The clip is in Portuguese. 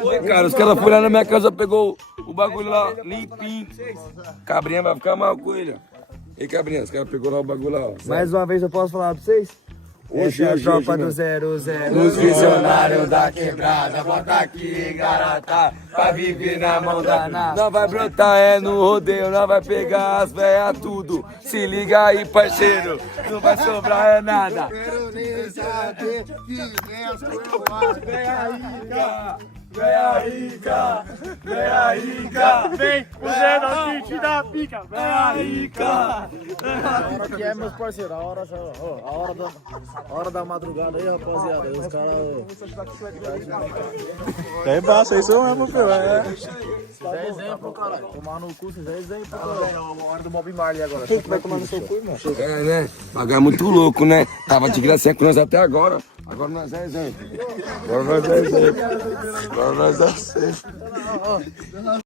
Foi, cara, os caras foram lá na minha casa, pegou o bagulho lá limpinho. Cabrinha vai ficar mal com ele, ó. Ei, Cabrinha, os caras pegou lá o bagulho lá, ó. Mais uma vez eu posso falar pra vocês? Hoje, Essa é a hoje, tropa hoje, do mesmo. 00. Os visionários da quebrada, bota aqui, garota, pra viver na mão da nada. Nós vai brotar, é no rodeio, nós vai pegar as velhas tudo. Se liga aí, parceiro, não vai sobrar é nada. Quero nem saber que Vem aí, rica, vem aí, rica, Vem, o Zé da City da pica. vem aí, rica. A hora que é, meus parceiros, a hora da madrugada aí, rapaziada. Os caras. É embaixo, é isso mesmo, filho. Zé exemplo, caralho. Tomar no cu, Zé exemplo, caralho. A hora do Bob Marley agora. Quem que vai tomar no seu cu, irmão? É, né? Pagar muito louco, né? Tava de gracinha com nós até agora. Agora nós é exemplo. Agora nós é exemplo. Agora nós é exemplo.